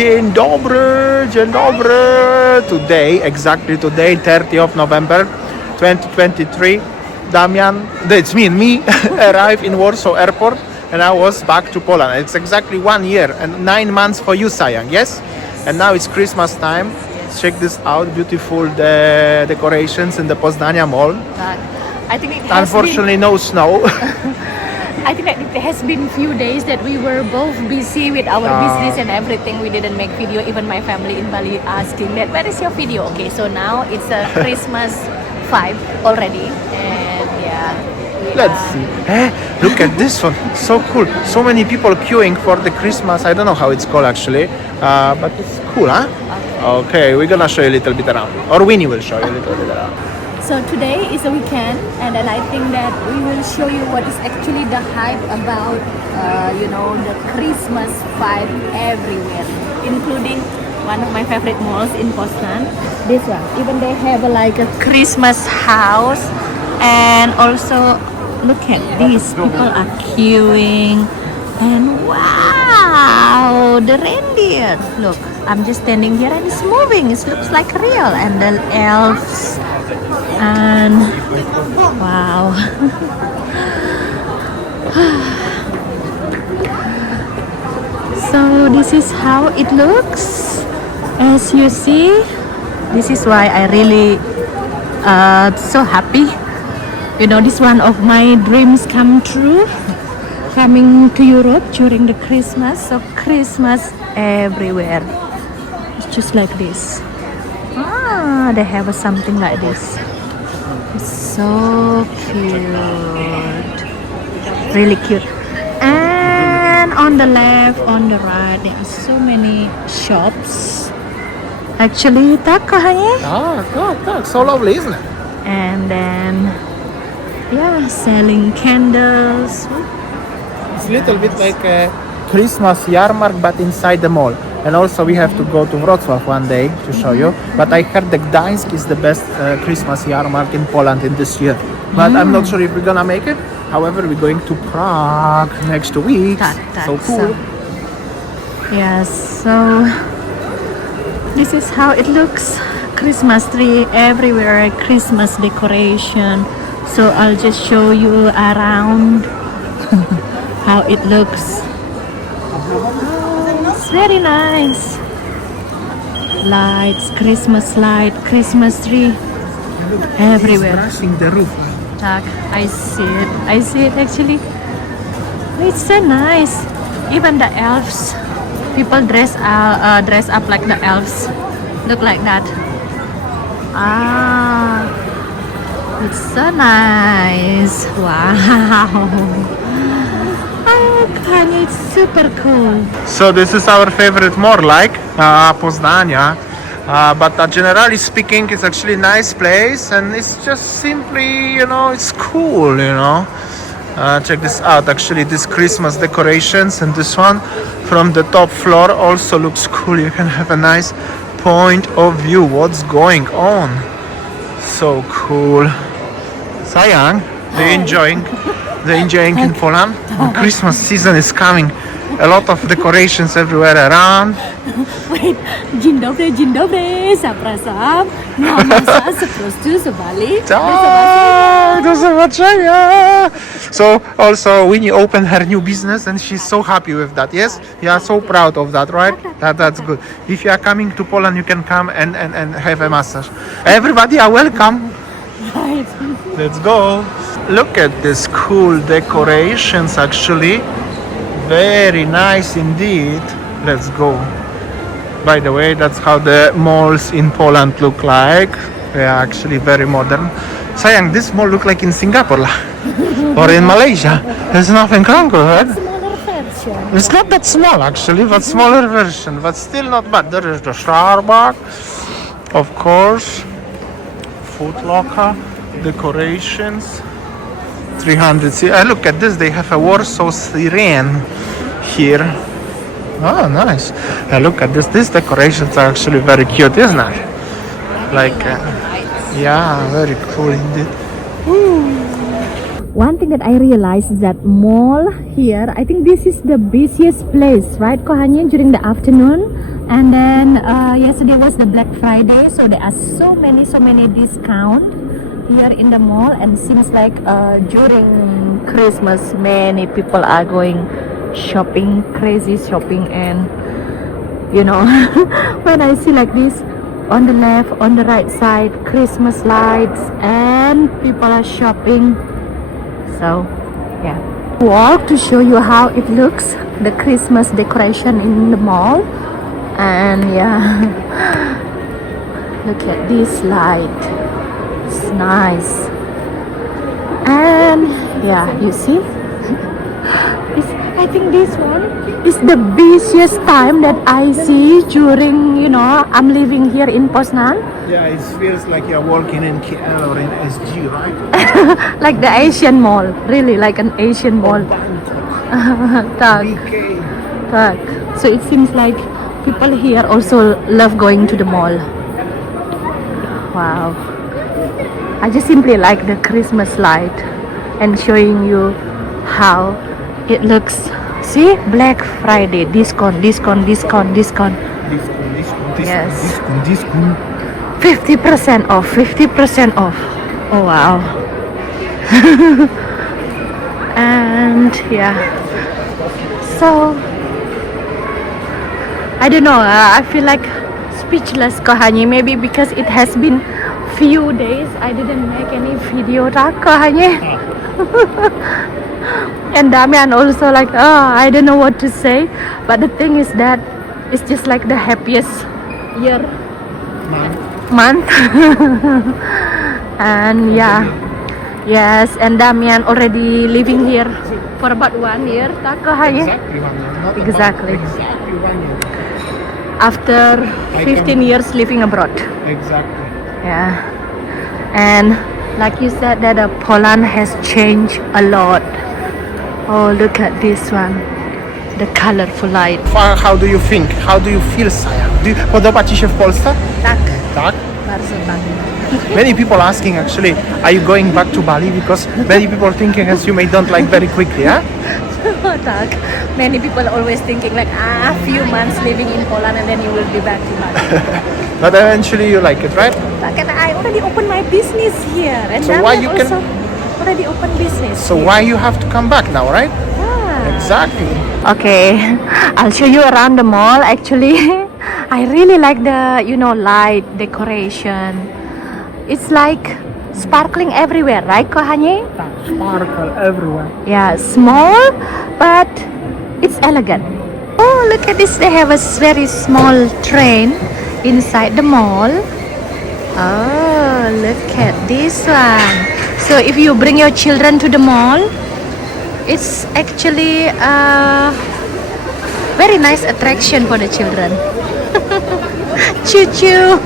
Dzień dobry, dzień dobry. Exactly today, 30th of November 2023, Damian, that's me, arrived in Warsaw Airport and I was back to Poland. It's exactly 1 year and 9 months for you, Sayang, yes? And now it's Christmas time. Check this out, beautiful decorations in the Poznania Mall. I think it has Unfortunately, no snow. I think that it has been few days that we were both busy with our business and everything. We didn't make video. Even my family in Bali asking that, where is your video? Okay, so now it's a Christmas vibe already. And yeah. Let's see. Look at this one. So cool. So many people queuing for the Christmas. I don't know how it's called actually. But it's cool, huh? Okay, we're gonna show you a little bit around. Or Winnie will show you a little bit around. So today is a weekend, and then I think that we will show you what is actually the hype about, the Christmas vibe everywhere, including one of my favorite malls in Poznan. This one, even they have like a Christmas house, and also look at this. People are queuing, and wow, the reindeer. Look, I'm just standing here and it's moving. It looks like real, and the elves. And wow. So this is how it looks. As you see, this is why I really so happy. You know, this one of my dreams come true. Coming to Europe during the Christmas. So Christmas everywhere. It's just like this. They have something like this. It's so cute, really cute. And on the left, on the right, there are so many shops. Actually, tak. So lovely, isn't it? And then, yeah, selling candles. It's a little bit like a Christmas yarmark, but inside the mall. And also we have to go to Wrocław one day to show you. But I heard that Gdańsk is the best Christmas yarmark in Poland in this year. But I'm not sure if we're gonna make it. However, we're going to Prague next week. So cool. Yes, so this is how it looks. Christmas tree everywhere, Christmas decoration. So I'll just show you around how it looks. Very nice. Lights, Christmas light, Christmas tree everywhere. Brushing the roof. I see it actually. It's so nice. Even the elves, people dress up like the elves. Look like that. It's so nice. Wow. It's super cool. So this is our favorite mall, like Poznania. But generally speaking, it's actually a nice place, and it's just simply, it's cool, Check this out. Actually, this Christmas decorations and this one from the top floor also looks cool. You can have a nice point of view what's going on. So cool. Sayang, they're enjoying in Poland. The Christmas season is coming. A lot of decorations everywhere around. Wait, dzień dobry, zapraszam. Masa zaprostu z Bali. Do zobaczenia. So also Winnie opened her new business and she's so happy with that. Yes, you are so proud of that, right? That's good. If you are coming to Poland, you can come and have a massage. Everybody are welcome. Right. Let's go. Look at this cool decorations actually. Very nice indeed. Let's go. By the way, that's how the malls in Poland look like. They are actually very modern. Sayang, this mall look like in Singapore or in Malaysia. There's nothing wrong with it. Smaller version. It's not that small actually, but smaller version, but still not bad. There is the Starbucks, of course. Food locker, decorations. 300. See, look at this. They have a Warsaw Siren here. Oh, nice. Look at this. These decorations are actually very cute, isn't it? Like, yeah, very cool indeed. One thing that I realized is that mall here, I think this is the busiest place, right, Kohanya, during the afternoon. And then yesterday was the Black Friday, so there are so many discounts here in the mall. And seems like during Christmas, many people are going shopping, crazy shopping. And you know, when I see like this, on the left, on the right side, Christmas lights, and people are shopping. So yeah, walk to show you how it looks, the Christmas decoration in the mall. And yeah, look at this light, it's nice. And yeah, you see, I think this one is the busiest time that I see during, you know, I'm living here in Poznan. Yeah, it feels like you're walking in KL or in SG, right? Like the Asian mall, really like an Asian mall. Tak. BK. Tak. So it seems like people here also love going to the mall. Wow. I just simply like the Christmas light and showing you how it looks. See, Black Friday, discount. Yes. Discount. 50% off, 50% off. Oh wow. And yeah, so I don't know, I feel like speechless, Kohani. Maybe because it has been few days I didn't make any video, tak, Kohani. And Damian also like, oh, I don't know what to say. But the thing is that it's just like the happiest year month. And yeah, yes, and Damian already living here for about 1 year, tak, Kohani? Exactly 1 year. Not Exactly. about, exactly 1 year. After 15 years living abroad. Exactly. Yeah. And like you said that Poland has changed a lot. Oh, look at this one, the colorful light. How do you think? How do you feel, Saya? Podoba Ci się w Polsce? Tak, Tak? bardzo tak. Many people asking actually, are you going back to Bali? Because many people thinking as you may don't like very quickly, huh? Tak. Many people always thinking like, few months living in Poland and then you will be back to Bali. But eventually you like it, right? Tak, and I already opened my business here, and So Damian why you also already opened business. So here. why you have to come back now, right? Yeah. Exactly. Okay, I'll show you around the mall. Actually, I really like the, you know, light decoration. It's like sparkling everywhere, right, Kohanye? Sparkle everywhere. Yeah, small, but it's elegant. Oh, look at this. They have a very small train inside the mall. Oh, look at this one. So if you bring your children to the mall, it's actually a very nice attraction for the children. Choo choo.